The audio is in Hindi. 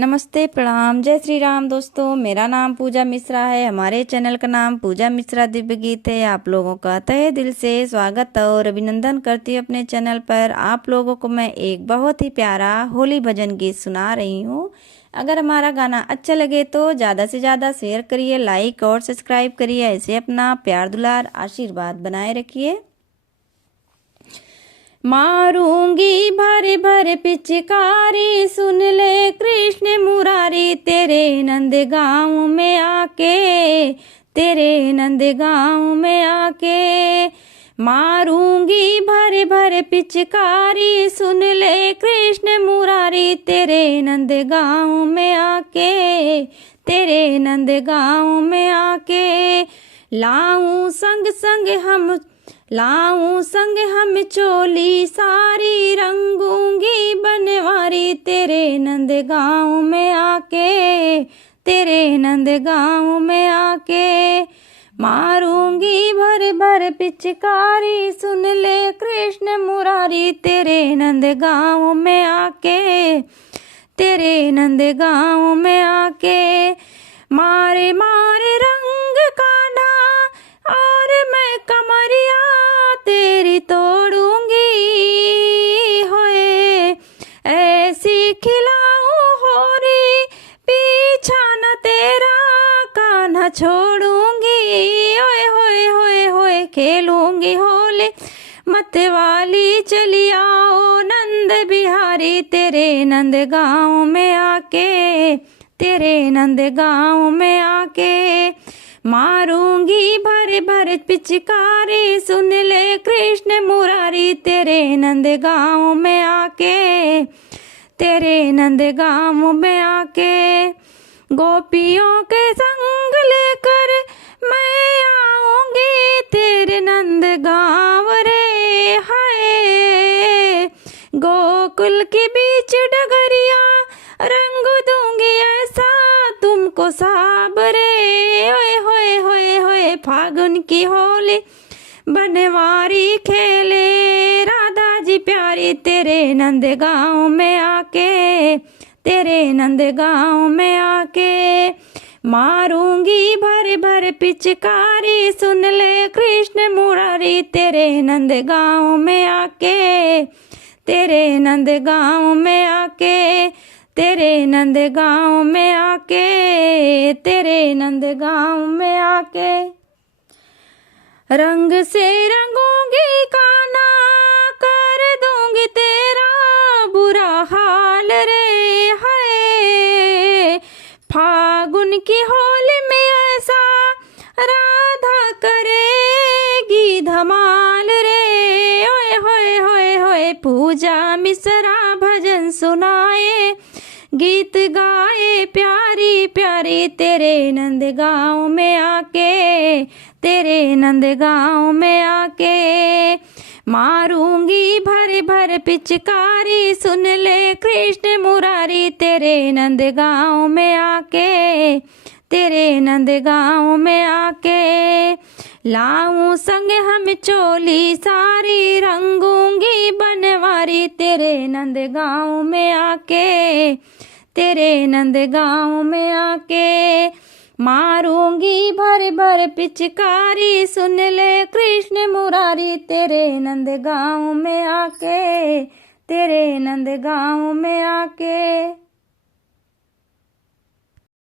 नमस्ते, प्रणाम, जय श्री राम। दोस्तों, मेरा नाम पूजा मिश्रा है। हमारे चैनल का नाम पूजा मिश्रा दिव्य गीत है। आप लोगों का तहे दिल से स्वागत और अभिनंदन करती हूँ अपने चैनल पर। आप लोगों को मैं एक बहुत ही प्यारा होली भजन गीत सुना रही हूँ। अगर हमारा गाना अच्छा लगे तो ज़्यादा से ज़्यादा शेयर करिए, लाइक और सब्सक्राइब करिए। ऐसे अपना प्यार दुलार आशीर्वाद बनाए रखिए। मारूंगी भर भर पिचकारी, सुन ले कृष्ण मुरारी, तेरे नंद गाँव में आके, तेरे नंद गाँव में आके। मारूंगी भर भर पिचकारी, सुन ले कृष्ण मुरारी, तेरे नंद गाँव में आके, तेरे नंद गाँव में आके। लाऊं संग हम चोली सारी, रंगूंगी बनवारी, तेरे नंद गाँव में आके, तेरे नंद गाँव में आके। मारूंगी भर भर पिचकारी, सुन ले कृष्ण मुरारी, तेरे नंद गाँव में आके, तेरे नंद गाँव में आके। मारे मारे रंग कान्हा और मैं कमरिया तेरी तोड़ूंगी, होए ऐसी खिलाऊं होरी, पीछा न तेरा कान्हा छोड़ूंगी। ओए होए होए होए खेलूंगी होली मतवाली, चली आओ नंद बिहारी, तेरे नंद गाँव में आके, तेरे नंद गाँव में आके। मारूंगी भर भर पिचकारी, सुन ले कृष्ण मुरारी, तेरे नंद गाँव में आके, तेरे नंद गाँव में आके। गोपियों के संग लेकर मैं आऊंगी, तेरे नंद गाँव रे, हाय गोकुल के बीच डगरिया, रंग दूंगी ऐसा तुमको साबरे। ओए होए होए होए फागुन की होली बनवारी खेले, राधा जी प्यारी, तेरे नंद गाँव में आके, तेरे नंद गाँव में आके। मारूंगी भर भर पिचकारी, सुन ले कृष्ण मुरारी, तेरे नंद गाँव में आके, तेरे नंद गाँव में आके, तेरे नंद गाँव में आके, तेरे नंद गाँव में आके। रंग से रंगूंगी कान्हा, कर दूंगी तेरा बुरा हाल रे, हाय फागुन की होली में ऐसा राधा करेगी धमाल रे। ओए होए होए होए पूजा मिश्रा भजन सुनाए, गीत गाए प्यारी प्यारी, तेरे नंद गाँव में आके, तेरे नंद गाँव में आके। मारूंगी भर भर पिचकारी, सुन ले कृष्ण मुरारी, तेरे नंद गाँव में आके, तेरे नंद गाँव में आके। लाऊं संग हम चोली सारी, रंगूंगी बनवारी, तेरे नंद गाँव में आके, तेरे नंद गाँव में आके। मारूंगी भर भर पिचकारी, सुन ले कृष्ण मुरारी, तेरे नंद गाँव में आके, तेरे नंद गाँव में आके।